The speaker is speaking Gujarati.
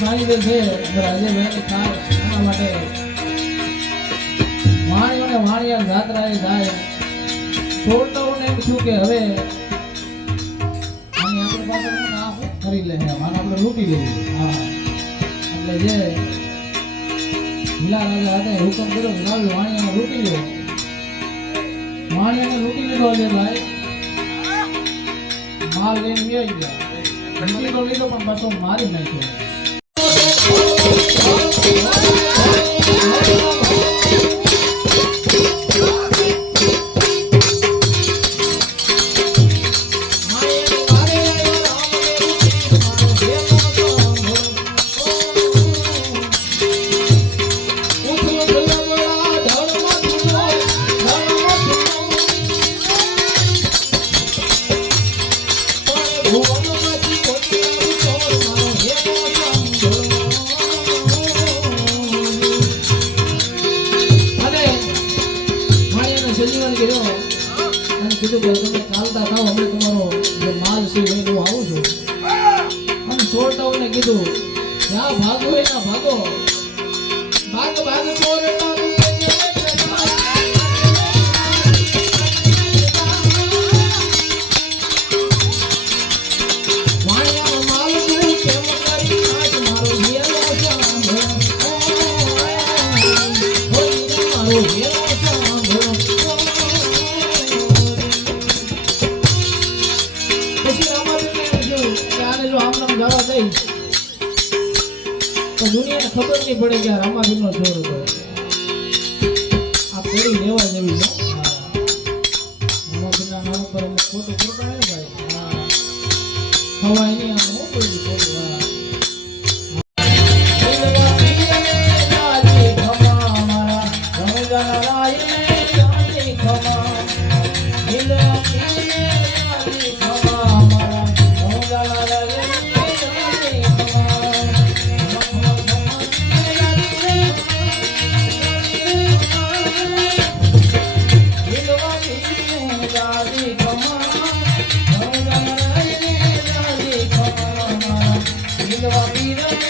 સાનિધ્ય છે રાજેભાઈ ખાસ એના માટે વાણીઓને વાણિયા જાત્રાએ જાય છોડતાઓને એમ થયું કે હવે આની આપણે પાસે આ કરી લે આને આપણે લૂંટી લઈએ. હા એટલે જે હિલા રાજા હતા હુકમ કર્યો કે લાવ વાણિયાને લૂંટી લો. વાણિયાને લૂંટી લીધો અજયભાઈ માલ લઈને ગઈ ગયા. લૂંટી તો લીધો પણ પાછો મારી નાખ્યો. કીધું કે તમે ચાલતા થાવ અમે તમારો જે માલ છે હું આવું છું. અને છોડતાઓને કીધું જ્યાં ભાગો હોય ના ભાગો ભાગ ભાગ છોડતા તો દુનિયાને ખબર નહીં પડે કે આ રામાભીનો છોડ હતો. આ પેઢી લેવા જેવી છે. રામાભીના નામ પર અમુક ખોટું ખોટા ને ભાઈ ખવાય નહીં આમ હું કોઈ ખોટું. Love you.